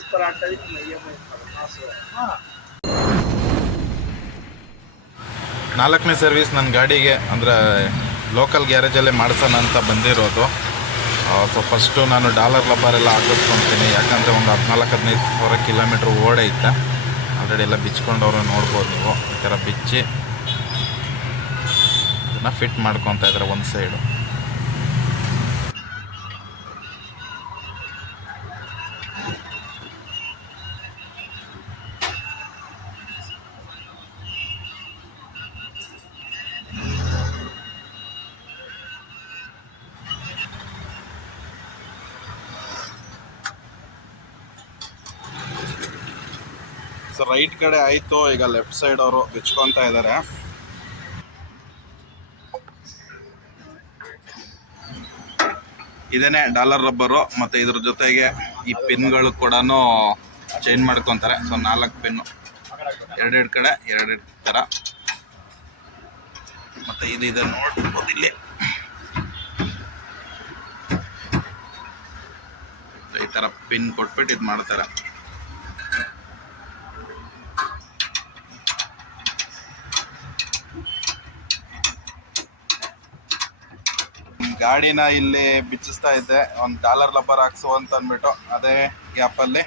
E M ನಾಲ್ಕನೇ service ನನ್ನ ಗಾಡಿಗೆ, ಅಂದರೆ ಲೋಕಲ್ ಗ್ಯಾರೇಜಲ್ಲೇ ಮಾಡಿಸೋಣ ಅಂತ ಬಂದಿರೋದು. ಸೊ ಫಸ್ಟು ನಾನು ಡಾಲರ್ ಲಬ್ಬರೆಲ್ಲ ಹಾಕಿಸ್ಕೊತೀನಿ. ಯಾಕಂದರೆ ಒಂದು ಹದಿನಾಲ್ಕು, ಹದಿನೈದು ಸಾವಿರ ಕಿಲೋಮೀಟ್ರ್ ಓಡೈತೆ ಆಲ್ರೆಡಿ ಎಲ್ಲ ಬಿಚ್ಕೊಂಡವ್ರು ನೋಡ್ಬೋದು ನೀವು. ಈ ಥರ ಬಿಚ್ಚಿ ಇದನ್ನು ಫಿಟ್ ಮಾಡ್ಕೊತಾ ಇದ್ದಾರೆ ಒಂದು ಸೈಡು ರೈಟ್ ಕಡೆ ಆಯಿತು, ಈಗ ಲೆಫ್ಟ್ ಸೈಡ್ ಅವರು ಬಿಚ್ಕೊತಾ ಇದ್ದಾರೆ ಇದೇನೆ ಡಾಲರ್ ರಬ್ಬರು, ಮತ್ತು ಇದ್ರ ಜೊತೆಗೆ ಈ ಪಿನ್ಗಳು ಕೂಡ ಚೇಂಜ್ ಮಾಡ್ಕೊತಾರೆ. ಸೊ ನಾಲ್ಕು ಪಿನ್ನು ಎರಡೆರಡು ಕಡೆ, ಎರಡೆರಡು ಥರ ಮತ್ತು ಇದು ಇದೆ ನೋಡ್ಬೋದು ಇಲ್ಲಿ. ಈ ಥರ ಪಿನ್ ಕೊಟ್ಬಿಟ್ಟು ಇದು ಮಾಡ್ತಾರೆ. ಗಾಡಿನ ಇಲ್ಲಿ ಬಿಚ್ಚಿಸ್ತಾ ಇದ್ದೆ. ಒಂದು ಡಾಲರ್ ಲಬ್ಬರ್ ಹಾಕ್ಸು ಅಂತ ಅಂದ್ಬಿಟ್ಟು ಅದೇ ಗ್ಯಾಪಲ್ಲಿ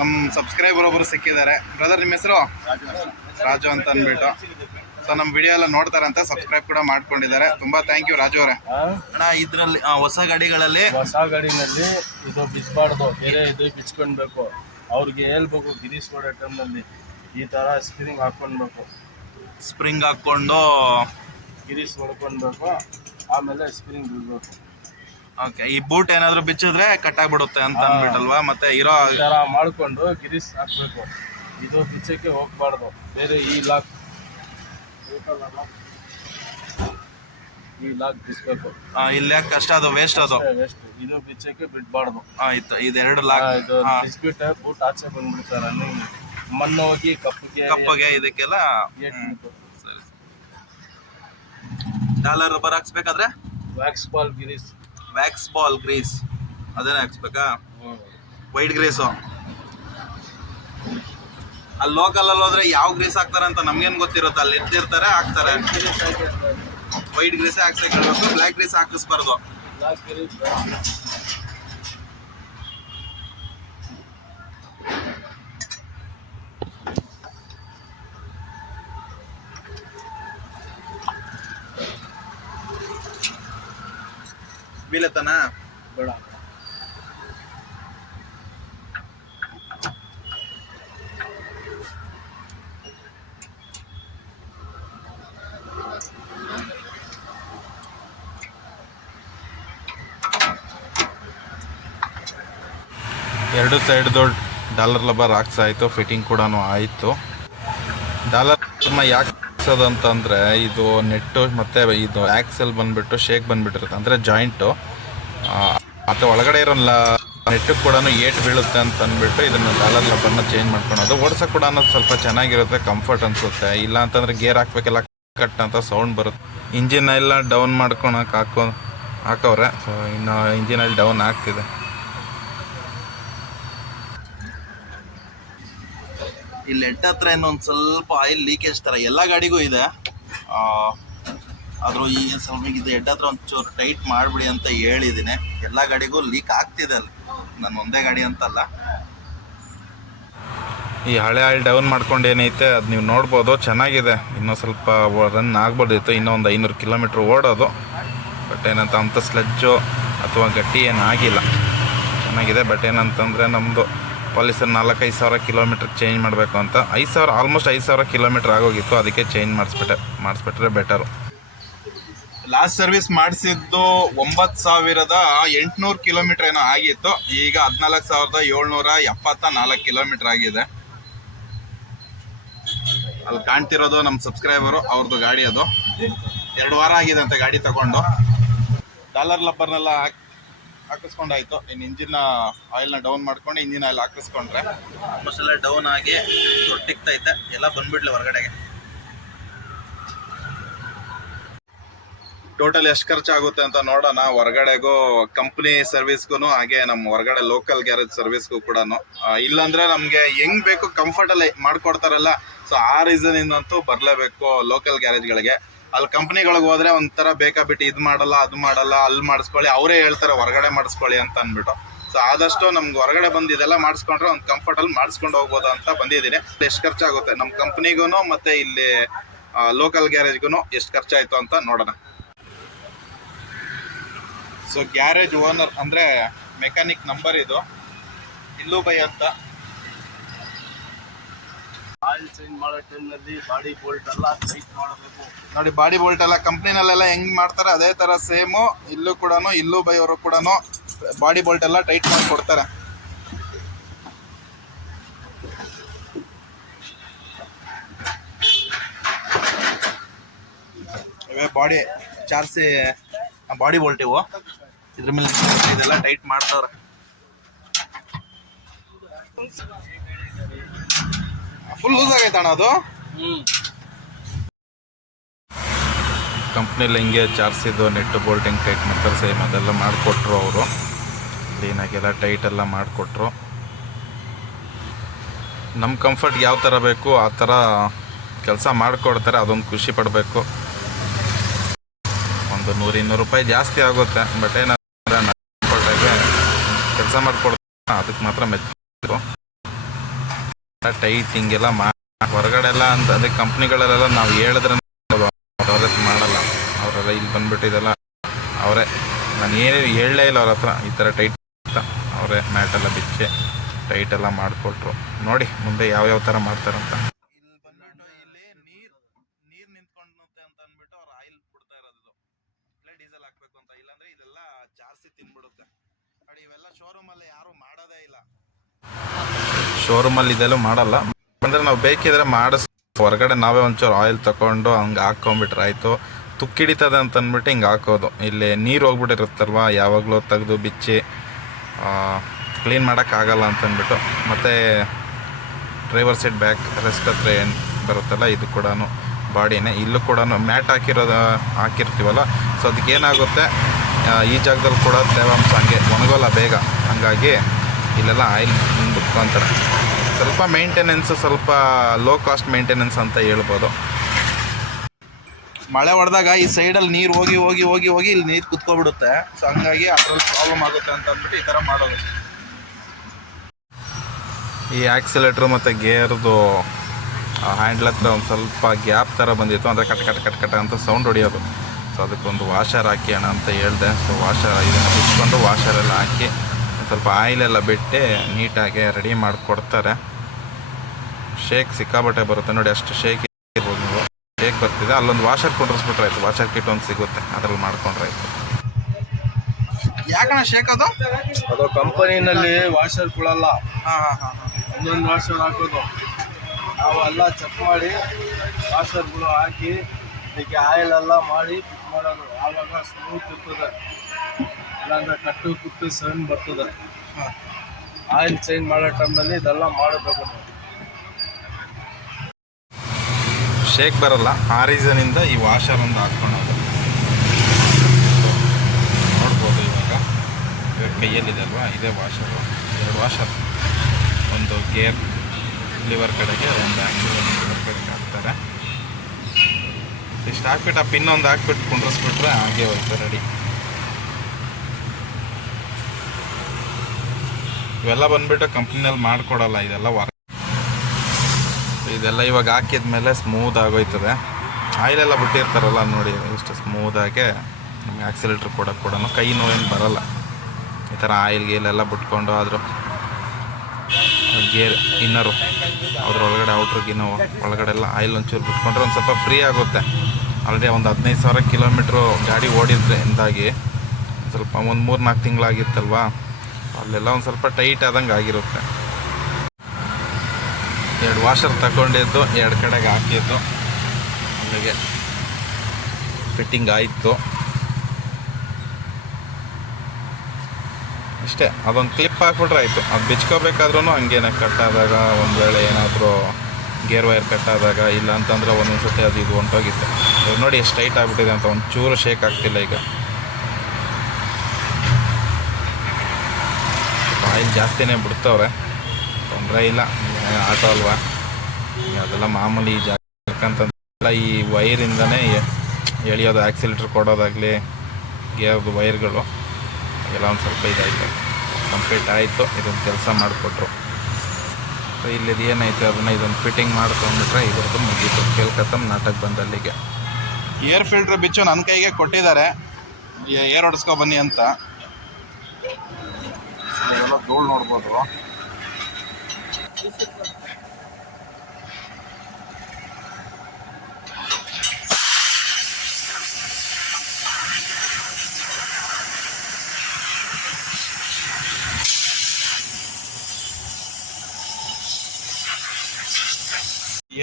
ನಮ್ಮ ಸಬ್ಸ್ಕ್ರೈಬರ್ ಒಬ್ರು ಸಿಕ್ಕಿದ್ದಾರೆ. ಬ್ರದರ್ ನಿಮ್ಮ ಹೆಸರು? ರಾಜು ಅಂತ ಅಂದ್ಬಿಟ್ಟು. ಸೊ ನಮ್ಮ ವಿಡಿಯೋ ಎಲ್ಲ ನೋಡ್ತಾರಂತ. ಸಬ್ಸ್ಕ್ರೈಬ್ ಕೂಡ ಮಾಡ್ಕೊಂಡಿದ್ದಾರೆ. ತುಂಬಾ ಥ್ಯಾಂಕ್ ಯು ರಾಜು ಅವರೇ. ಅಣ್ಣ ಇದರಲ್ಲಿ ಹೊಸ ಗಾಡಿಗಳಲ್ಲಿ? ಹೊಸ ಗಾಡಿನಲ್ಲಿ ಇದು ಬಿಚ್ಚಬಾರ್ದು ಬೇರೆ ಇದು ಬಿಚ್ಕೊಳ್ಬೇಕು ಅವ್ರಿಗೆ ಹೇಳ್ಬೇಕು ಗಿರೀಶ್ ರೋಡ್ ಟೈಮ್ನಲ್ಲಿ ಈ ಥರ ಸ್ಪ್ರಿಂಗ್ ಹಾಕ್ಕೊಳ್ಬೇಕು ಸ್ಪ್ರಿಂಗ್ ಹಾಕ್ಕೊಂಡು ಗಿರೀಶ್ ಹೊಡ್ಕೊಳ್ಬೇಕು ಆಮೇಲೆ ಸ್ಪ್ರಿಂಗ್ ಬಿಡ್ಬೇಕು ಓಕೆ ಈ ಬೂಟ್ ಏನಾದರೂ ಬಿಚ್ಚಿದ್ರೆ ಕಟ್ ಆಗ್ಬಿಡುತ್ತೆ ಅಂತ ಅಂದ್ಬಿಟ್ಟಲ್ವಾ? ಮತ್ತೆ ಇರೋ ಈ ಥರ ಮಾಡಿಕೊಂಡು ಗಿರಿಸ್ ಹಾಕ್ಬೇಕು. ಇದು ಬಿಚ್ಚಕ್ಕೆ ಹೋಗ್ಬಾರ್ದು. ಬೇರೆ ಈ ಲಾಕ್ ಈ ಲಾಕ್ ಬಿಚ್ಚಬೇಕು ಆ, ಇಲ್ಲಿ ಯಾಕೆ ಕಷ್ಟ ಅದು ವೇಸ್ಟ್ ಅದು? ವೆಸ್ಟ್ ಇದು ಬಿಚ್ಚಕ್ಕೆ ಬಿಡ್ಬಾರ್ದು. ಆಯ್ತು ಇದೆರಡು ಲಾಕ್ ಇದು ಬಿಸ್ಬಿಟ್ ಬೂಟ್ ಆಚೆ ಬಂದ್ಬಿಡ್ತಾರೆ ರನ್ನಿಂಗ್ ಮಣ್ಣು ಹೋಗಿ ಕಪ್ಪಗೆ ಕಪ್ಪಗೆ ಇದಕ್ಕೆಲ್ಲ ಹ್ಮ್. Dollar rubber ಹಾಕ್ಸ್ಬೇಕಾದ್ರೆ? Wax ball grease wax ball grease ಅದೇನ ಹಾಕ್ಸ್ಬೇಕಾ? ವೈಟ್ ಗ್ರೀಸು ಅಲ್ಲಿ ಲೋಕಲಲ್ಲಿ ಹೋದ್ರೆ ಯಾವ ಗ್ರೀಸ್ ಹಾಕ್ತಾರೆ ಅಂತ ನಮ್ಗೇನು ಗೊತ್ತಿರುತ್ತೆ? ಅಲ್ಲಿ ಇಟ್ಟಿರ್ತಾರೆ ಹಾಕ್ತಾರೆ. ವೈಟ್ ಗ್ರೀಸ್ ಹಾಕ್ಸಕ್ಕೆ ಬ್ಲಾಕ್ ಬ್ಲ್ಯಾಕ್ ಗ್ರೀಸ್ ಹಾಕಿಸ್ಬಾರ್ದು. ಬೀಳತ್ತನ ಬೇಡ. ಎರಡು ಸೈಡ್ದು ಡಾಲರ್ ಲಬರ್ ಹಾಕ್ಸಾಯ್ತು ಫಿಟ್ಟಿಂಗ್ ಕೂಡ ಆಯಿತು. ಡಾಲರ್ ಯಾಕೆ ಹಾಕ್ಸೋದು ಅಂತಂದರೆ ಇದು ನೆಟ್ಟು ಮತ್ತು ಇದು ಆ್ಯಕ್ಸೆಲ್ ಬಂದುಬಿಟ್ಟು ಶೇಕ್ ಬಂದುಬಿಟ್ಟಿರುತ್ತೆ. ಅಂದರೆ ಜಾಯಿಂಟು ಮತ್ತು ಒಳಗಡೆ ಇರೋ ನೆಟ್ಟು ಕೂಡ ಏಟ್ ಬೀಳುತ್ತೆ ಅಂತ ಅಂದ್ಬಿಟ್ಟು ಇದನ್ನು ಡಾಲರ್ ಲಬ್ಬರ್ನ ಚೇಂಜ್ ಮಾಡ್ಕೊಳೋದು. ಓಡ್ಸೋಕೆ ಕೂಡ ಅನ್ನೋದು ಸ್ವಲ್ಪ ಚೆನ್ನಾಗಿರುತ್ತೆ ಕಂಫರ್ಟ್ ಅನಿಸುತ್ತೆ. ಇಲ್ಲ ಅಂತಂದರೆ ಗೇರ್ ಹಾಕ್ಬೇಕೆಲ್ಲ ಕಟ್ ಅಂತ ಸೌಂಡ್ ಬರುತ್ತೆ. ಇಂಜಿನ್ ಎಲ್ಲ ಡೌನ್ ಮಾಡ್ಕೊಳಕ್ಕೆ ಹಾಕೋ, ಹಾಕವ್ರೆ. ಸೊ ಇನ್ನು ಇಂಜಿನಲ್ಲಿ ಡೌನ್ ಆಗ್ತಿದೆ. ಇಲ್ಲಿ ಲೆಟ್ ಹತ್ರ ಇನ್ನೊಂದು ಸ್ವಲ್ಪ ಆಯಿಲ್ ಲೀಕೇಜ್ ಥರ ಎಲ್ಲ ಗಾಡಿಗೂ ಇದೆ. ಆದರೂ ಈ ಇದು ಎಡ್ ಹತ್ರ ಒಂಚೂರು ಟೈಟ್ ಮಾಡಿಬಿಡಿ ಅಂತ ಹೇಳಿದ್ದೀನಿ. ಎಲ್ಲ ಗಾಡಿಗೂ ಲೀಕ್ ಆಗ್ತಿದೆ ಅಲ್ಲಿ. ನಾನು ಒಂದೇ ಗಾಡಿ ಅಂತಲ್ಲ. ಈ ಹಳೆ ಆಯಿಲ್ ಡೌನ್ ಮಾಡ್ಕೊಂಡು ಏನೈತೆ, ಅದು ನೀವು ನೋಡ್ಬೋದು, ಚೆನ್ನಾಗಿದೆ. ಇನ್ನೂ ಸ್ವಲ್ಪ ರನ್ ಆಗ್ಬೋದಿತ್ತು, ಇನ್ನೂ ಒಂದು ಐನೂರು ಕಿಲೋಮೀಟ್ರ್ ಓಡೋದು. ಬಟ್ ಏನಂತ ಅಂತ ಸ್ಲಜ್ಜು ಅಥವಾ ಗಟ್ಟಿ ಏನು ಆಗಿಲ್ಲ. ಚೆನ್ನಾಗಿದೆ, ಬಟ್ ಏನಂತಂದರೆ ನಮ್ಮದು ಪಾಲಿಸರ್ ನಾಲ್ಕೈದು ಸಾವಿರ ಕಿಲೋಮೀಟ್ರ್ ಚೇಂಜ್ ಮಾಡಬೇಕು ಅಂತ. ಐದು ಸಾವಿರ ಆಲ್ಮೋಸ್ಟ್ ಐದು ಸಾವಿರ ಕಿಲೋಮೀಟ್ರ್ ಆಗೋಗಿತ್ತು, ಅದಕ್ಕೆ ಚೇಂಜ್ ಮಾಡಿಸ್ಬಿಟ್ಟೆ, ಮಾಡಿಸ್ಬಿಟ್ರೆ ಬೆಟರು ಲಾಸ್ಟ್ ಸರ್ವಿಸ್ ಮಾಡಿಸಿದ್ದು ಒಂಬತ್ತು ಸಾವಿರದ ಎಂಟುನೂರು ಕಿಲೋಮೀಟ್ರ್ ಏನೋ ಆಗಿತ್ತು. ಈಗ ಹದಿನಾಲ್ಕು ಸಾವಿರದ ಏಳ್ನೂರ ಎಪ್ಪತ್ತ ನಾಲ್ಕು ಕಿಲೋಮೀಟ್ರ್ ಆಗಿದೆ. ಅಲ್ಲಿ ಕಾಣ್ತಿರೋದು ನಮ್ಮ ಸಬ್ಸ್ಕ್ರೈಬರು ಅವ್ರದ್ದು ಗಾಡಿ ಅದು. ಎರಡು ವಾರ ಆಗಿದೆ ಅಂತ ಗಾಡಿ ತಗೊಂಡು. ಡಾಲರ್ ಲಬ್ಬರ್ನೆಲ್ಲ ಹಾಕಿ, ಹಾಕಿಸ್ಕೊಂಡಾಯ್ತು. ಇನ್ನು ಇಂಜಿನ್ ಆಯಿಲ್ನ ಡೌನ್ ಮಾಡ್ಕೊಂಡು ಇಂಜಿನ್ ಆಯಿಲ್ ಹಾಕಿಸ್ಕೊಂಡ್ರೆ. ಆಲ್ಮೋಸ್ಟ್ ಎಲ್ಲ ಡೌನ್ ಆಗಿ, ತೊಟ್ಟಿಗ್ತೈತೆ. ಎಲ್ಲ ಬಂದ್ಬಿಡ್ಲಿ ಹೊರಗಡೆಗೆ. ಟೋಟಲ್ ಎಷ್ಟು ಖರ್ಚಾಗುತ್ತೆ ಅಂತ ನೋಡೋಣ. ಹೊರಗಡೆಗೂ ಕಂಪ್ನಿ ಸರ್ವಿಸ್ಗೂ ಹಾಗೆ ನಮ್ಮ ಹೊರಗಡೆ ಲೋಕಲ್ ಗ್ಯಾರೇಜ್ ಸರ್ವಿಸ್ಗೂ ಕೂಡ ಇಲ್ಲಾಂದ್ರೆ ನಮಗೆ ಹೆಂಗ್ ಬೇಕು ಕಂಫರ್ಟಲ್ಲಿ ಮಾಡ್ಕೊಡ್ತಾರಲ್ಲ ಸೊ ಆ ರೀಸನ್ ಅಂತೂ ಬರಲೇಬೇಕು ಲೋಕಲ್ ಗ್ಯಾರೇಜ್ಗಳಿಗೆ ಅಲ್ಲಿ ಕಂಪ್ನಿಗಳಿಗೆ ಹೋದ್ರೆ ಒಂಥರ ಬೇಕಾಬಿಟ್ಟು ಇದು ಮಾಡಲ್ಲ, ಅದು ಮಾಡಲ್ಲ, ಅಲ್ಲಿ ಮಾಡಿಸ್ಕೊಳ್ಳಿ, ಅವರೇ ಹೇಳ್ತಾರೆ ಹೊರಗಡೆ ಮಾಡಿಸ್ಕೊಳ್ಳಿ ಅಂತ ಅಂದ್ಬಿಟ್ಟು. ಸೊ ಆದಷ್ಟು ನಮ್ಗೆ ಹೊರಗಡೆ ಬಂದಿದೆಲ್ಲ ಮಾಡಿಸ್ಕೊಂಡ್ರೆ ಒಂದು ಕಂಫರ್ಟಲ್ಲಿ ಮಾಡಿಸ್ಕೊಂಡು ಹೋಗ್ಬೋದು ಅಂತ ಬಂದಿದ್ದೀನಿ. ಎಷ್ಟು ಖರ್ಚಾಗುತ್ತೆ? ನಮ್ಮ ಕಂಪ್ನಿಗೂ ಮತ್ತೆ ಇಲ್ಲಿ ಲೋಕಲ್ ಗ್ಯಾರೇಜ್ಗೂ ಎಷ್ಟು ಖರ್ಚಾಯಿತು ಅಂತ ನೋಡೋಣ. ಸೊ ಗ್ಯಾರೇಜ್ ಓನರ್ ಅಂದರೆ ಮೆಕ್ಯಾನಿಕ್ ನಂಬರ್ ಇದು. ಇಲ್ಲೂ ಬೈ ಅಂತ ಆಯಿಲ್ ಚೇಂಜ್ ಮಾಡೋ ಟೈಮ್ನಲ್ಲಿ ಬಾಡಿ ಬೋಲ್ಟ್ ಎಲ್ಲ ಟೈಟ್ ಮಾಡಬೇಕು. ನೋಡಿ ಬಾಡಿ ಬೋಲ್ಟ್ ಎಲ್ಲ ಕಂಪ್ನಿನಲ್ಲೆಲ್ಲ ಹೆಂಗ್ ಮಾಡ್ತಾರೆ ಅದೇ ತರ ಸೇಮು ಇಲ್ಲೂ ಕೂಡ ಇಲ್ಲೂ ಬೈ ಅವರು ಕೂಡ ಬಾಡಿ ಬೋಲ್ಟ್ ಎಲ್ಲ ಟೈಟ್ ಮಾಡಿ ಕೊಡ್ತಾರೆ. ಬಾಡಿ ಚಾರ್ಸಿ ಬಾಡಿ ಬೋಲ್ಟ್ ಇವು ಇದ್ರ ಮೇಲೆ ಇದೆಲ್ಲ ಟೈಟ್ ಮಾಡ್ತಾವ್ರೆ. ಫುಲ್ ಲೂಸ್ ಆಗೈತೆ ಅಣ್ಣ ಅದು? ಕಂಪ್ನಿಲಿ ಹಿಂಗೆ ಚಾರ್ಸಿದ್ದು ನೆಟ್ ಬೋಲ್ಟಿಂಗ್ ಟೈಟ್ ಮಾಡ್ತಾರೆ ಸೇಮ್ ಅದೆಲ್ಲ ಮಾಡಿಕೊಟ್ರು ಅವರು. ಕ್ಲೀನಾಗೆಲ್ಲ ಟೈಟ್ ಎಲ್ಲ ಮಾಡಿಕೊಟ್ರು. ನಮ್ಮ ಕಂಫರ್ಟ್ ಯಾವ ಥರ ಬೇಕು, ಆ ಥರ ಕೆಲಸ ಮಾಡಿಕೊಡ್ತಾರೆ, ಅದೊಂದು ಖುಷಿ ಪಡಬೇಕು. ಒಂದು ನೂರು ಇನ್ನೂರು ರೂಪಾಯಿ ಜಾಸ್ತಿ ಆಗುತ್ತೆ. ಬಟ್ ಏನಾದ್ರೆ ಕೆಲಸ ಮಾಡಿಕೊಡ್ತಾ ಅದಕ್ಕೆ ಮಾತ್ರ ಮೆಚ್ಚು ಟೈಟ್ ಹಿಂಗೆಲ್ಲ ಮಾ ಹೊರಗಡೆ ಎಲ್ಲ ಅಂತ ಅದೇ ಕಂಪ್ನಿಗಳಲ್ಲೆಲ್ಲ ನಾವು ಹೇಳಿದ್ರೆ ಮಾಡಲ್ಲ. ಅವರೆಲ್ಲ ಇಲ್ಲಿ ಬಂದ್ಬಿಟ್ಟು ಇದೆಲ್ಲ ಅವರೇ. ನಾನು ಏನು ಹೇಳಲೇ ಇಲ್ಲ ಅವ್ರ ಹತ್ರ. ಈ ಥರ ಟೈಟ್ ಅಂತ ಅವರೇ ಮ್ಯಾಟೆಲ್ಲ ಬಿಚ್ಚೆ ಟೈಟ್ ಎಲ್ಲ ಮಾಡಿಕೊಟ್ರು. ನೋಡಿ ಮುಂದೆ ಯಾವ್ಯಾವ ಥರ ಮಾಡ್ತಾರಂತ ಇಲ್ಲಿ ಬಂದ್ಬಿಟ್ಟು ಇಲ್ಲಿ ನೀರು ನೀರು ನಿಂತ್ಕೊಂಡುತ್ತೆ ಅಂತ ಅಂದ್ಬಿಟ್ಟು ಅವ್ರು ಆಯಿಲ್ ಬಿಡ್ತಾ ಇರೋದು ಇಲ್ಲೇ ಡೀಸೆಲ್ ಹಾಕ್ಬೇಕು ಅಂತ ಇಲ್ಲಾಂದ್ರೆ ಇದೆಲ್ಲ ಜಾಸ್ತಿ ತಿನ್ಬಿಡುತ್ತೆ ನೋಡಿ ಇವೆಲ್ಲ ಶೋರೂಮಲ್ಲಿ ಯಾರು ಮಾಡೋದೇ ಇಲ್ಲ ಶೋರೂಮಲ್ಲಿ ಇದೆಲ್ಲ ಮಾಡಲ್ಲ. ಅಂದ್ರೆ ನಾವು ಬೇಕಿದ್ರೆ ಮಾಡಿಸ್ ಹೊರಗಡೆ ನಾವೇ ಒಂಚೂರು ಆಯಿಲ್ ತಗೊಂಡು ಹಂಗೆ ಹಾಕೊಂಡ್ಬಿಟ್ರೆ ಆಯಿತು. ತುಕ್ಕಿಡಿತದೆ ಅಂತ ಅಂದ್ಬಿಟ್ಟು ಹಿಂಗೆ ಹಾಕೋದು. ಇಲ್ಲಿ ನೀರು ಹೋಗ್ಬಿಟ್ಟಿರುತ್ತಲ್ವ? ಯಾವಾಗಲೂ ತೆಗೆದು ಬಿಚ್ಚಿ ಕ್ಲೀನ್ ಮಾಡೋಕ್ಕಾಗಲ್ಲ ಅಂತ ಅಂದ್ಬಿಟ್ಟು ಮತ್ತು ಡ್ರೈವರ್ ಸೀಟ್ ಬ್ಯಾಕ್ ರೆಸ್ಟ್ ಹತ್ರ ಏನು ಬರುತ್ತಲ್ಲ, ಇದು ಕೂಡ ಬಾಡಿನೇ. ಇಲ್ಲೂ ಕೂಡ ಮ್ಯಾಟ್ ಹಾಕಿರೋದು, ಹಾಕಿರ್ತೀವಲ್ಲ? ಸೊ ಅದಕ್ಕೆ ಏನಾಗುತ್ತೆ? ಈ ಜಾಗದಲ್ಲಿ ಕೂಡ ತೇವಾಂಶ ಹಂಗೆ ಒಣಗೋಲ್ಲ ಬೇಗ. ಹಂಗಾಗಿ ಇಲ್ಲೆಲ್ಲ ಆಯಿಲ್ ಬಿಟ್ಕೊತಾರೆ ಸ್ವಲ್ಪ ಮೇಂಟೆನೆನ್ಸ್ ಸ್ವಲ್ಪ ಲೋ ಕಾಸ್ಟ್ ಮೇಂಟೆನೆನ್ಸ್ ಅಂತ ಹೇಳ್ಬೋದು. ಮಳೆ ಹೊಡೆದಾಗ ಈ ಸೈಡಲ್ಲಿ ನೀರು ಹೋಗಿ ಹೋಗಿ ಹೋಗಿ ಹೋಗಿ ಇಲ್ಲಿ ನೀರು ಕುತ್ಕೊಬಿಡುತ್ತೆ. ಸೊ ಹಂಗಾಗಿ ಅದ್ರಲ್ಲಿ ಪ್ರಾಬ್ಲಮ್ ಆಗುತ್ತೆ ಅಂತ ಅಂದ್ಬಿಟ್ಟು ಈ ಥರ ಮಾಡೋದು. ಈ ಆಕ್ಸಿಲೇಟ್ರ್ ಮತ್ತು ಗೇರ್ದು ಹ್ಯಾಂಡ್ಲ್ ಹತ್ರ ಒಂದು ಸ್ವಲ್ಪ ಗ್ಯಾಪ್ ಥರ ಬಂದಿತ್ತು. ಅಂದರೆ ಕಟ್ ಕಟ್ ಕಟ್ ಕಟ್ ಅಂತ ಸೌಂಡ್ ಹೊಡಿಯೋದು. ಸೊ ಅದಕ್ಕೊಂದು ವಾಷರ್ ಹಾಕಿ ಅಣ್ಣ ಅಂತ ಹೇಳಿದೆ. ಸೊ ವಾಷರ್ ಇದನ್ನು ಬಿಚ್ಕೊಂಡು ವಾಷರೆಲ್ಲ ಹಾಕಿ ಸ್ವಲ್ಪ ಆಯಿಲೆಲ್ಲ ಬಿಟ್ಟು ನೀಟಾಗಿ ರೆಡಿ ಮಾಡಿಕೊಡ್ತಾರೆ. ಶೇಕ್ ಸಿಕ್ಕಾಬಟ್ಟೆ ಬರುತ್ತೆ ನೋಡಿ ಅಷ್ಟು ಶೇಕ್ ಇರ್ಬೋದು ನೀವು. ಶೇಕ್ ಬರ್ತಿದೆ. ಅಲ್ಲೊಂದು ವಾಷರ್ ಕೊಂಡಿಸ್ಬಿಟ್ರೆ ಆಯಿತು. ವಾಷರ್ ಕಿಟ್ ಒಂದು ಸಿಗುತ್ತೆ. ಅದ್ರಲ್ಲಿ ಮಾಡ್ಕೊಂಡ್ರೆ ಆಯಿತು. ಯಾಕಣ್ಣ ಶೇಕ್ ಅದು? ಅದು ಕಂಪನಿನಲ್ಲಿ ವಾಷರ್ ಕೊಡಲ್ಲ. ಹಾಂ ಹಾಂ ಹಾಂ. ಒಂದೊಂದು ವಾಷರ್ ಹಾಕೋದು. ನಾವು ಎಲ್ಲ ಚೆಕ್ ಮಾಡಿ ವಾಷರ್ಗಳು ಹಾಕಿ ಇದಕ್ಕೆ ಆಯಿಲ್ ಎಲ್ಲ ಮಾಡಿ ಫಿಟ್ ಮಾಡೋದು. ಆವಾಗ ಸ್ಮೂತ್ ಇರ್ತದೆ. ಇಲ್ಲಾಂದ್ರೆ ಕಟ್ಟು ಕುಟ್ಟು ಸೆವೆನ್ ಬರ್ತದೆ. ಹಾಂ. ಆಯಿಲ್ ಚೇಂಜ್ ಮಾಡೋ ಟೈಮ್ನಲ್ಲಿ ಇದೆಲ್ಲ ಮಾಡಬೇಕು ನಾವು. ಶೇಕ್ ಬರಲ್ಲ ಆ ರೀಸನಿಂದ ಈ ವಾಷರ್ ಒಂದು ಹಾಕ್ಕೊಳೋದು ನೋಡ್ಬೋದು ಇವಾಗ. ಇವಾಗ ಕೈಯಲ್ಲಿದೆ ಅಲ್ವಾ? ಇದೇ ವಾಷರು. ಎರಡು ವಾಷರ್. ಒಂದು ಗೇರ್ ಲಿವರ್ ಕಡೆಗೆ ಒಂದು ಆ್ಯಂಗಲ್ ಲಿವರ್ ಕಡೆಗೆ ಹಾಕ್ತಾರೆ. ಇಷ್ಟು ಹಾಕ್ಬಿಟ್ಟು ಆ ಪಿನ್ ಒಂದು ಹಾಕ್ಬಿಟ್ಟು ಕುಂಡ್ರಿಸ್ಬಿಟ್ರೆ ಹಾಗೆ ಹೋಯ್ತು ರೆಡಿ. ಇವೆಲ್ಲ ಬಂದ್ಬಿಟ್ಟು ಕಂಪ್ನಿನಲ್ಲಿ ಮಾಡಿಕೊಡಲ್ಲ, ಇದೆಲ್ಲ ಇದೆಲ್ಲ ಇವಾಗ ಹಾಕಿದ ಮೇಲೆ ಸ್ಮೂತ್ ಆಗೋಯ್ತದೆ ಆಯಿಲೆಲ್ಲ ಬಿಟ್ಟಿರ್ತಾರಲ್ಲ ನೋಡಿ, ಇಷ್ಟು ಸ್ಮೂತಾಗೆ ನಮಗೆ ಆಕ್ಸಿಲೇಟ್ರ್ ಕೊಡೋಕೆ ಕೂಡ ಕೈ ನೋವೇನು ಬರಲ್ಲ. ಈ ಥರ ಆಯಿಲ್ ಗೀಲೆಲ್ಲ ಬಿಟ್ಕೊಂಡು ಆದರೂ ಗೇರ್ ಇನ್ನರು ಅದ್ರ ಒಳಗಡೆ ಔಟ್ರ್ ಗಿನ್ನು ಒಳಗಡೆ ಎಲ್ಲ ಆಯಿಲ್ ಒಂಚೂರು ಬಿಟ್ಕೊಂಡ್ರೆ ಒಂದು ಸ್ವಲ್ಪ ಫ್ರೀ ಆಗುತ್ತೆ. ಆಲ್ರೆಡಿ ಒಂದು ಹದಿನೈದು ಸಾವಿರ ಕಿಲೋಮೀಟ್ರು ಗಾಡಿ ಓಡಿದ್ರಿಂದಾಗಿ ಸ್ವಲ್ಪ ಒಂದು ಮೂರು ನಾಲ್ಕು ತಿಂಗಳಾಗಿತ್ತಲ್ವಾ? ಅಲ್ಲೆಲ್ಲ ಒಂದು ಸ್ವಲ್ಪ ಟೈಟ್ ಆದಂಗೆ ಆಗಿರುತ್ತೆ. ಎರಡು ವಾಷರ್ ತಗೊಂಡಿದ್ದು, ಎರಡು ಕಡೆಗೆ ಹಾಕಿದ್ದು. ಅಲ್ಲಿಗೆ ಫಿಟ್ಟಿಂಗ್ ಆಯಿತು. ಅಷ್ಟೇ, ಅದೊಂದು ಕ್ಲಿಪ್ ಹಾಕ್ಬಿಟ್ರೆ ಆಯಿತು. ಅದು ಬಿಚ್ಕೋಬೇಕಾದ್ರೂ ಹಂಗೇನೆ ಕಟ್ಟಾದಾಗ ಒಂದು ವೇಳೆ ಏನಾದರೂ ಗೇರ್ ವೈರ್ ಕಟ್ಟಾದಾಗ ಇಲ್ಲ ಅಂತಂದ್ರೆ ಒಂದೊಂದು ಸತಿ ಅದು ಇದು ಹೊಂಟೋಗಿತ್ತು. ನೋಡಿ ಎಷ್ಟು ಟೈಟ್ ಆಗಿಬಿಟ್ಟಿದೆ ಅಂತ ಒಂದು ಚೂರು ಶೇಕ್ ಆಗ್ತಿಲ್ಲ ಈಗ ಆಯಿಲ್ ಜಾಸ್ತಿನೇ ಬಿಡ್ತವ್ರೆ. ತೊಂದರೆ ಇಲ್ಲ ಆಟೋ ಅಲ್ವಾ? ಅದೆಲ್ಲ ಮಾಮೂಲಿ ಜಾಸ್ತಿ ಈ ವೈರಿಂದನೇ ಎಳಿಯೋದು ಆ್ಯಕ್ಸಿಲೇಟ್ರ್ ಕೊಡೋದಾಗಲಿ, ಗೇರ್ದು ವೈರ್ಗಳು ಎಲ್ಲ ಒಂದು ಸ್ವಲ್ಪ ಇದಾಯಿತು. ಕಂಪ್ಲೀಟ್ ಆಯಿತು, ಇದೊಂದು ಕೆಲಸ ಮಾಡಿಕೊಟ್ರು. ಸೊ ಇಲ್ಲಿದು ಏನೈತೆ ಅದನ್ನು ಇದೊಂದು ಫಿಟ್ಟಿಂಗ್ ಮಾಡ್ಕೊಂಡ್ಬಿಟ್ರೆ ಇದ್ರದ್ದು ಮುಗೀತು. ಕೇಳ್ಕತ್ತಮ್ ನಾಟಕ ಬಂದಲ್ಲಿಗೆ ಏರ್ ಫಿಲ್ಟ್ರ್ ಬಿಚ್ಚು ನನ್ನ ಕೈಗೆ ಕೊಟ್ಟಿದ್ದಾರೆ. ಏರ್ ಹೊಡೆಸ್ಕೊ ಬನ್ನಿ ಅಂತ. ಇದೆಲ್ಲ ಧೂಳು ನೋಡ್ಬೋದು.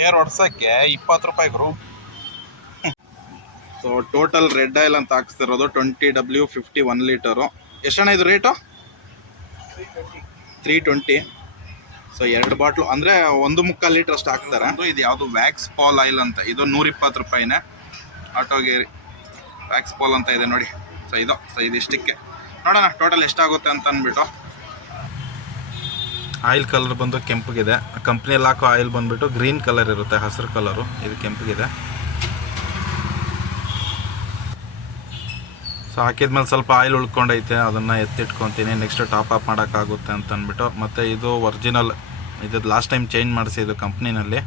ಏರ್ ಹೊಡ್ಸಕ್ಕೆ ಇಪ್ಪತ್ತು ರೂಪಾಯಿ ಗುರು. ಸೊ ಟೋಟಲ್ ರೆಡ್ ಆಯಿಲ್ ಅಂತ ಹಾಕ್ಸ್ತಿರೋದು twenty W fifty one litre ಎಷ್ಟಣ್ಣ ಇದು ರೇಟು ತ್ರೀ ಟ್ವೆಂಟಿ ಸೊ ಎರಡು ಬಾಟ್ಲು ಅಂದರೆ ಒಂದು ಮುಕ್ಕಾಲು ಲೀಟ್ರ್ ಅಷ್ಟು ಹಾಕ್ತಾರೆ. ಅದು ಇದು ಯಾವುದು ವ್ಯಾಕ್ಸ್ ಪಾಲ್ ಆಯಿಲ್ ಅಂತ ಇದು ನೂರಿಪ್ಪತ್ತು ರೂಪಾಯಿನೇ. ಆಟೋಗೇರಿ ವ್ಯಾಕ್ಸ್ ಪಾಲ್ ಅಂತ ಇದೆ ನೋಡಿ. ಸೊ ಇದು ಸೊ ಇದಿಷ್ಟಕ್ಕೆ ನೋಡೋಣ ಟೋಟಲ್ ಎಷ್ಟಾಗುತ್ತೆ ಅಂತ ಅಂದ್ಬಿಟ್ಟು. ಆಯಿಲ್ ಕಲರ್ ಬಂದು ಕೆಂಪಗಿದೆ. ಕಂಪ್ನಿಯಲ್ಲಿ ಹಾಕೋ ಆಯಿಲ್ ಬಂದುಬಿಟ್ಟು ಗ್ರೀನ್ ಕಲರ್ ಇರುತ್ತೆ ಹಸಿರು ಕಲರು ಇದು ಕೆಂಪಗಿದೆ. ಸೊ ಹಾಕಿದ್ಮೇಲೆ ಸ್ವಲ್ಪ ಆಯಿಲ್ ಉಳ್ಕೊಂಡೈತೆ, ಅದನ್ನು ಎತ್ತಿಟ್ಕೊತೀನಿ ನೆಕ್ಸ್ಟ್ ಟಾಪ್ ಅಪ್ ಮಾಡೋಕ್ಕಾಗುತ್ತೆ ಅಂತ ಅಂದ್ಬಿಟ್ಟು ಮತ್ತು ಇದು ಒರಿಜಿನಲ್ ಇದು ಲಾಸ್ಟ್ ಟೈಮ್ ಚೇಂಜ್ ಮಾಡಿಸಿದ್ದು ಕಂಪ್ನಿನಲ್ಲಿ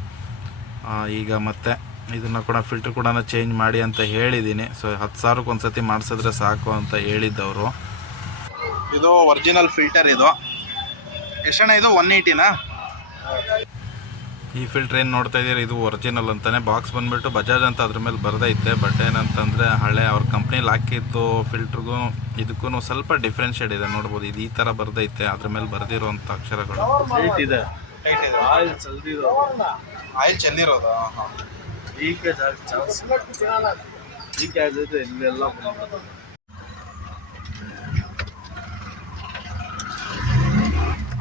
ಈಗ ಮತ್ತೆ ಇದನ್ನು ಕೂಡ ಫಿಲ್ಟ್ರ್ ಕೂಡ ಚೇಂಜ್ ಮಾಡಿ ಅಂತ ಹೇಳಿದ್ದೀನಿ ಸೊ ಹತ್ತು ಸಾವಿರಕ್ಕೆ ಒಂದು ಸತಿ ಮಾಡಿಸಿದ್ರೆ ಸಾಕು ಅಂತ ಹೇಳಿದ್ದವರು. ಇದು ಒರಿಜಿನಲ್ ಫಿಲ್ಟರ್ ಇದು. ಎಷ್ಟಣ್ಣ ಇದು? ಒನ್ ಏಯ್ಟಿನಾ ಈ ಫಿಲ್ಟರ್ ಏನು ನೋಡ್ತಾ ಇದ್ದೀರಿ ಇದು ಒರಿಜಿನಲ್ ಅಂತಾನೆ. ಬಾಕ್ಸ್ ಬಂದ್ಬಿಟ್ಟು ಬಜಾಜ್ ಅಂತ ಅದ್ರ ಮೇಲೆ ಬರ್ದೈತೆ ಬಟ್ ಏನಂತಂದರೆ ಹಳೆ ಅವ್ರ ಕಂಪ್ನಿಲಿ ಹಾಕಿದ್ದು ಫಿಲ್ಟ್ರಿಗೂ ಇದಕ್ಕೂ ಸ್ವಲ್ಪ ಡಿಫ್ರೆನ್ಷಿಯೇಟ್ ಇದೆ. ನೋಡ್ಬೋದು ಇದು ಈ ಥರ ಬರ್ದೈತೆ ಅದ್ರ ಮೇಲೆ ಬರೆದಿರುವಂಥ ಅಕ್ಷರಗಳು. ಇದೆ. ಆಯಿಲ್ ಚೆಲ್ಲಿರೋದು ಲೀಕೇಜ್ ಆಗಿ ಚಾನ್ಸ್ ಲೀಕೇಜ್ ಇದೆ ಇಲ್ಲೆಲ್ಲ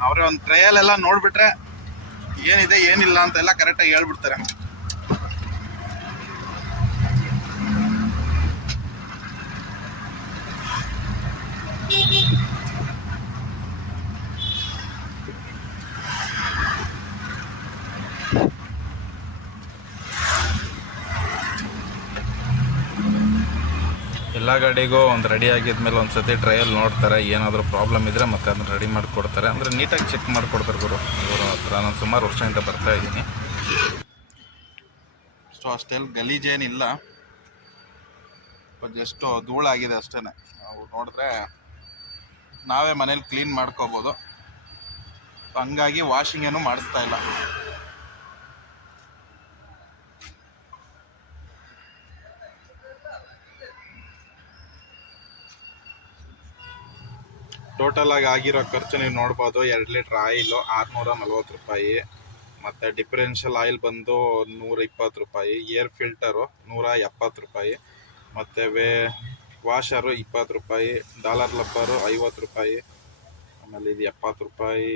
ಅವರೇ ಒಂದು ಟ್ರಯಲ್ ಎಲ್ಲ ನೋಡ್ಬಿಟ್ರೆ ಏನಿದೆ ಏನಿಲ್ಲ ಅಂತೆಲ್ಲ ಕರೆಕ್ಟಾಗಿ ಹೇಳ್ಬಿಡ್ತಾರೆ. ಎಲ್ಲ ಗಾಡಿಗೂ ಒಂದು ರೆಡಿ ಆಗಿದ್ಮೇಲೆ ಒಂದು ಸತಿ ಟ್ರಯಲ್ ನೋಡ್ತಾರೆ, ಏನಾದರೂ ಪ್ರಾಬ್ಲಮ್ ಇದ್ದರೆ ಮತ್ತೆ ಅದನ್ನ ರೆಡಿ ಮಾಡಿಕೊಡ್ತಾರೆ. ಅಂದರೆ ನೀಟಾಗಿ ಚೆಕ್ ಮಾಡಿಕೊಡ್ತಾರೆ ಗುರು. ಇವರು ಹತ್ರ ನಾನು ಸುಮಾರು ವರ್ಷದಿಂದ ಬರ್ತಾ ಇದ್ದೀನಿ. ಸೊ ಅಷ್ಟೇ ಗಲೀಜೇನಿಲ್ಲ. ಜಸ್ಟು ಧೂಳಾಗಿದೆ ಅಷ್ಟೇ ನಾವು ನೋಡಿದ್ರೆ ನಾವೇ ಮನೇಲಿ ಕ್ಲೀನ್ ಮಾಡ್ಕೋಬೋದು. ಹಂಗಾಗಿ ವಾಷಿಂಗ್ ಏನು ಮಾಡಿಸ್ತಾ ಇಲ್ಲ. ಟೋಟಲ್ ಆಗಿ ಆಗಿರೋ ಖರ್ಚು ನೀವು ನೋಡ್ಬೋದು, ಎರಡು ಲೀಟ್ರ್ ಆಯಿಲು ಆರುನೂರ ನಲ್ವತ್ತು ರೂಪಾಯಿ. ಮತ್ತು ಡಿಫರೆನ್ಷಿಯಲ್ ಆಯಿಲ್ ಬಂದು ನೂರ ಇಪ್ಪತ್ತು ರೂಪಾಯಿ. ಏರ್ ಫಿಲ್ಟರು ನೂರ ಎಪ್ಪತ್ತು ರೂಪಾಯಿ. ಮತ್ತು ವೇ ವಾಷರು ಇಪ್ಪತ್ತು ರೂಪಾಯಿ. ಡಾಲರ್ ಲಬ್ಬರು ಐವತ್ತು ರೂಪಾಯಿ. ಆಮೇಲೆ ಇದು ಎಪ್ಪತ್ತು ರೂಪಾಯಿ.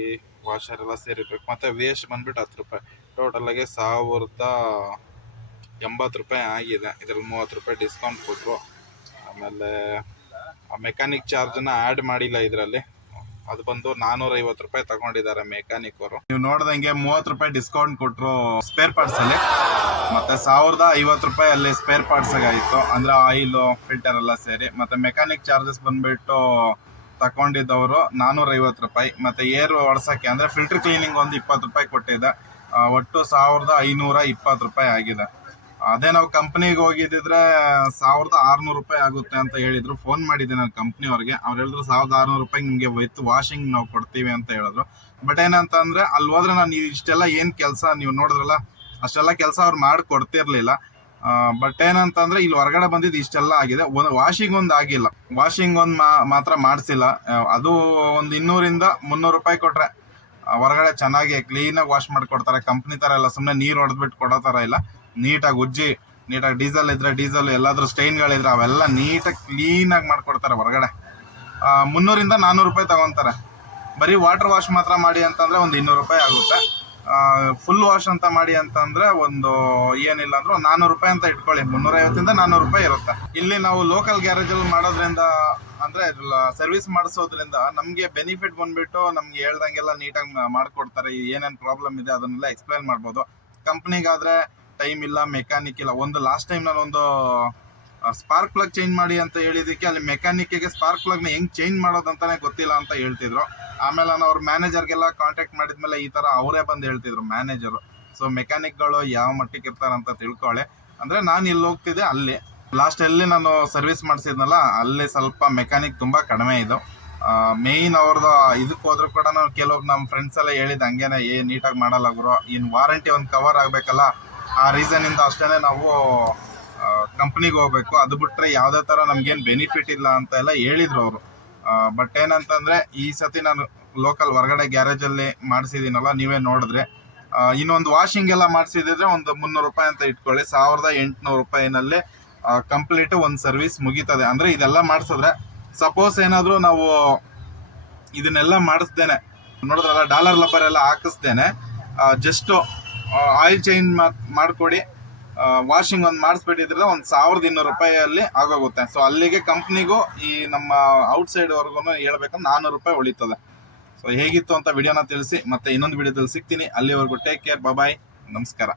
ವಾಷರ್ ಎಲ್ಲ ಸೇರಿರ್ಬೇಕು. ಮತ್ತು ವೇಸ್ಟ್ ಬಂದ್ಬಿಟ್ಟು ಹತ್ತು ರೂಪಾಯಿ. ಟೋಟಲಾಗಿ ಸಾವಿರದ ಎಂಬತ್ತು ರೂಪಾಯಿ ಆಗಿದೆ. ಇದ್ರಲ್ಲಿ ಮೂವತ್ತು ರೂಪಾಯಿ ಡಿಸ್ಕೌಂಟ್ ಕೊಟ್ಟರು ಆಮೇಲೆ ಮೆಕ್ಯಾನಿಕ್ ಚಾರ್ಜನ್ನ ಆ್ಯಡ್ ಮಾಡಿಲ್ಲ ಇದರಲ್ಲಿ. ಅದು ಬಂದು ನಾನೂರ ಐವತ್ತು ರೂಪಾಯಿ ತಗೊಂಡಿದ್ದಾರೆ ಮೆಕ್ಯಾನಿಕ್ ಅವರು. ನೀವು ನೋಡ್ದಂಗೆ ಮೂವತ್ತು ರೂಪಾಯಿ ಡಿಸ್ಕೌಂಟ್ ಕೊಟ್ಟರು ಸ್ಪೇರ್ ಪಾರ್ಟ್ಸ್ ಅಲ್ಲಿ. ಮತ್ತೆ ಸಾವಿರದ ಐವತ್ತು ರೂಪಾಯಿ ಅಲ್ಲಿ ಸ್ಪೇರ್ ಪಾರ್ಟ್ಸ್ ಆಯಿತು. ಅಂದ್ರೆ ಆಯಿಲ್ ಫಿಲ್ಟರ್ ಎಲ್ಲ ಸೇರಿ. ಮತ್ತೆ ಮೆಕ್ಯಾನಿಕ್ ಚಾರ್ಜಸ್ ಬಂದ್ಬಿಟ್ಟು ತಗೊಂಡಿದ್ದವರು ನಾನೂರ ಐವತ್ತು ರೂಪಾಯಿ. ಮತ್ತೆ ಏರ್ ಒಡ್ಸೋಕ್ಕೆ ಅಂದ್ರೆ ಫಿಲ್ಟರ್ ಕ್ಲೀನಿಂಗ್ ಒಂದು ಇಪ್ಪತ್ತು ರೂಪಾಯಿ ಕೊಟ್ಟಿದೆ. ಆ, ಒಟ್ಟು ಸಾವಿರದ ಐನೂರ ಇಪ್ಪತ್ತು ರೂಪಾಯಿ ಆಗಿದೆ. ಅದೇ ನಾವು ಕಂಪ್ನಿಗೆ ಹೋಗಿದ್ದಿದ್ರೆ ಸಾವಿರದ ಆರ್ನೂರು ರೂಪಾಯಿ ಆಗುತ್ತೆ ಅಂತ ಹೇಳಿದ್ರು. ಫೋನ್ ಮಾಡಿದ್ದೆ ನಾನು ಕಂಪ್ನಿಯವ್ರಿಗೆ. ಅವ್ರು ಹೇಳಿದ್ರು, ಸಾವಿರದ ಆರ್ನೂರು ರೂಪಾಯಿ ನಿಮಗೆ ವಿತ್ ವಾಷಿಂಗ್ ನಾವು ಕೊಡ್ತೀವಿ ಅಂತ ಹೇಳಿದ್ರು. ಬಟ್ ಏನಂತ ಅಂದ್ರೆ ಅಲ್ಲಿ ಹೋದ್ರೆ ನಾನು ಇಷ್ಟೆಲ್ಲ ಏನು ಕೆಲಸ ನೀವು ನೋಡಿದ್ರಲ್ಲ, ಅಷ್ಟೆಲ್ಲ ಕೆಲಸ ಅವ್ರು ಮಾಡಿ ಕೊಡ್ತಿರ್ಲಿಲ್ಲ ಬಟ್ ಏನಂತಂದ್ರೆ, ಇಲ್ಲಿ ಹೊರಗಡೆ ಬಂದಿದ್ದು ಇಷ್ಟೆಲ್ಲ ಆಗಿದೆ. ಒಂದು ವಾಷಿಂಗ್ ಒಂದು ಆಗಿಲ್ಲ. ವಾಷಿಂಗ್ ಒಂದು ಮಾತ್ರ ಮಾಡಿಸಿಲ್ಲ. ಅದು ಒಂದು ಇನ್ನೂರಿಂದ ಮುನ್ನೂರು ರೂಪಾಯಿ ಕೊಟ್ರೆ ಹೊರಗಡೆ ಚೆನ್ನಾಗಿ ಕ್ಲೀನಾಗಿ ವಾಶ್ ಮಾಡಿಕೊಡ್ತಾರೆ. ಕಂಪ್ನಿ ಥರ ಎಲ್ಲ ಸುಮ್ಮನೆ ನೀರು ಹೊಡೆದ್ಬಿಟ್ಟು ಕೊಡೋ ಥರ ಇಲ್ಲ. ನೀಟಾಗಿ ಉಜ್ಜಿ, ನೀಟಾಗಿ ಡೀಸೆಲ್ ಇದ್ರೆ ಡೀಸೆಲ್, ಎಲ್ಲಾದ್ರೂ ಸ್ಟೈನ್ಗಳಿದ್ರೆ ಅವೆಲ್ಲ ನೀಟಾಗಿ ಕ್ಲೀನಾಗಿ ಮಾಡ್ಕೊಡ್ತಾರೆ ಹೊರಗಡೆ. ಮುನ್ನೂರಿಂದ ನಾನ್ನೂರು ರೂಪಾಯಿ ತೊಗೊತಾರೆ. ಬರೀ ವಾಟರ್ ವಾಶ್ ಮಾತ್ರ ಮಾಡಿ ಅಂತಂದರೆ ಒಂದು ಇನ್ನೂರು ರೂಪಾಯಿ ಆಗುತ್ತೆ. ಫುಲ್ ವಾಶ್ ಅಂತ ಮಾಡಿ ಅಂತಂದರೆ ಒಂದು ಏನಿಲ್ಲ ಅಂದರೂ ನಾನ್ನೂರು ರೂಪಾಯಿ ಅಂತ ಇಟ್ಕೊಳ್ಳಿ. ಮುನ್ನೂರೈವತ್ತಿಂದ ನಾನ್ನೂರು ರೂಪಾಯಿ ಇರುತ್ತೆ. ಇಲ್ಲಿ ನಾವು ಲೋಕಲ್ ಗ್ಯಾರೇಜಲ್ಲಿ ಮಾಡೋದ್ರಿಂದ ಅಂದ್ರೆ ಸರ್ವಿಸ್ ಮಾಡಿಸೋದ್ರಿಂದ ನಮಗೆ ಬೆನಿಫಿಟ್ ಬಂದ್ಬಿಟ್ಟು ನಮ್ಗೆ ಹೇಳ್ದಂಗೆಲ್ಲ ನೀಟಾಗಿ ಮಾಡಿಕೊಡ್ತಾರೆ. ಏನೇನು ಪ್ರಾಬ್ಲಮ್ ಇದೆ ಅದನ್ನೆಲ್ಲ ಎಕ್ಸ್ಪ್ಲೈನ್ ಮಾಡ್ಬೋದು. ಕಂಪ್ನಿಗಾದ್ರೆ ಟೈಮ್ ಇಲ್ಲ ಮೆಕ್ಯಾನಿಕ್ ಇಲ್ಲ. ಒಂದು ಲಾಸ್ಟ್ ಟೈಮ್ ನಾನು ಒಂದು ಸ್ಪಾರ್ಕ್ ಪ್ಲಗ್ ಚೇಂಜ್ ಮಾಡಿ ಅಂತ ಹೇಳಿದಕ್ಕೆ ಅಲ್ಲಿ ಮೆಕ್ಯಾನಿಕ್ಗೆ ಸ್ಪಾರ್ಕ್ ಪ್ಲಗ್ನ ಹೆಂಗ್ ಚೇಂಜ್ ಮಾಡೋದಂತಾನೆ ಗೊತ್ತಿಲ್ಲ ಅಂತ ಹೇಳ್ತಿದ್ರು. ಆಮೇಲೆ ನಾನು ಅವ್ರ ಮ್ಯಾನೇಜರ್ಗೆಲ್ಲ ಕಾಂಟ್ಯಾಕ್ಟ್ ಮಾಡಿದ್ಮೇಲೆ ಈ ತರ ಅವರೇ ಬಂದು ಹೇಳ್ತಿದ್ರು ಮ್ಯಾನೇಜರು ಸೊ ಮೆಕ್ಯಾನಿಕ್ಗಳು ಯಾವ ಮಟ್ಟಿಗೆ ಇರ್ತಾರಂತ ತಿಳ್ಕೊಳ್ಳಿ ಅಂದ್ರೆ ನಾನು ಇಲ್ಲಿ ಹೋಗ್ತಿದ್ದೆ ಅಲ್ಲಿ. ಲಾಸ್ಟ್ ಅಲ್ಲಿ ನಾನು ಸರ್ವಿಸ್ ಮಾಡಿಸಿದ್ನಲ್ಲ, ಅಲ್ಲಿ ಸ್ವಲ್ಪ ಮೆಕ್ಯಾನಿಕ್ ತುಂಬಾ ಕಡಿಮೆ ಇದು ಮೇಯ್ನ್ ಅವ್ರದ್ದು ಇದಕ್ಕೆ ಹೋದ್ರು ಕೂಡ ನಾವು ಕೆಲವೊಬ್ರು ನಮ್ಮ ಫ್ರೆಂಡ್ಸ್ ಎಲ್ಲ ಹೇಳಿದ ಹಂಗೇನೆ, ಏ, ನೀಟಾಗಿ ಮಾಡಲ್ಲ ಗುರು. ಇನ್ ವಾರಂಟಿ ಒಂದು ಕವರ್ ಆಗ್ಬೇಕಲ್ಲ ಆ ರೀಸನ್ ಇಂದ ಅಷ್ಟೇನೆ ನಾವು ಕಂಪ್ನಿಗೆ ಹೋಗ್ಬೇಕು. ಅದು ಬಿಟ್ರೆ ಯಾವುದೇ ತರ ನಮ್ಗೇನು ಬೆನಿಫಿಟ್ ಇಲ್ಲ ಅಂತ ಎಲ್ಲ ಹೇಳಿದ್ರು ಅವರು. ಬಟ್ ಏನಂತಂದ್ರೆ ಈ ಸತಿ ನಾನು ಲೋಕಲ್ ಹೊರಗಡೆ ಗ್ಯಾರೇಜ್ ಅಲ್ಲಿ ಮಾಡಿಸಿದೀನಲ್ಲ, ನೀವೇ ನೋಡಿದ್ರೆ. ಇನ್ನೊಂದು ವಾಷಿಂಗ್ ಎಲ್ಲ ಮಾಡಿಸಿದ್ರೆ ಒಂದು ಮುನ್ನೂರು ರೂಪಾಯಿ ಅಂತ ಇಟ್ಕೊಳ್ಳಿ. ಸಾವಿರದ ಎಂಟುನೂರು ರೂಪಾಯಿನಲ್ಲಿ ಕಂಪ್ಲೀಟ್ ಒಂದು ಸರ್ವಿಸ್ ಮುಗೀತದೆ. ಅಂದ್ರೆ ಇದೆಲ್ಲ ಮಾಡಿಸಿದ್ರೆ ಸಪೋಸ್ ಏನಾದರೂ ನಾವು ಇದನ್ನೆಲ್ಲ ಮಾಡಿಸ್ದೇನೆ, ನೋಡಿದ್ರಲ್ಲ ಡಾಲರ್ ಲಬ್ಬರ್ ಎಲ್ಲ ಹಾಕಿಸ್ದೇನೆ ಜಸ್ಟ್ ಆಯಿಲ್ ಚೇಂಜ್ ಮಾಡಿಕೊಡಿ. ವಾಷಿಂಗ್ ಒಂದು ಮಾಡಿಸ್ಬಿಟ್ಟಿದ್ರೆ ಒಂದು ಸಾವಿರದ ಇನ್ನೂರು ರೂಪಾಯಿಯಲ್ಲಿ ಆಗೋಗುತ್ತೆ. ಸೊ ಅಲ್ಲಿಗೆ ಕಂಪ್ನಿಗೂ ಈ ನಮ್ಮ ಔಟ್ಸೈಡ್ವರೆಗೂ ಹೇಳ್ಬೇಕಂದ್ರೆ ನಾನ್ನೂರು ರೂಪಾಯಿ ಉಳಿತದೆ. ಸೊ ಹೇಗಿತ್ತು ಅಂತ ವಿಡಿಯೋನ ತಿಳಿಸಿ, ಮತ್ತೆ ಇನ್ನೊಂದು ವಿಡಿಯೋದಲ್ಲಿ ಸಿಗ್ತೀನಿ. ಅಲ್ಲಿವರೆಗೂ ಟೇಕ್ ಕೇರ್ ಬಾಯ್ ನಮಸ್ಕಾರ.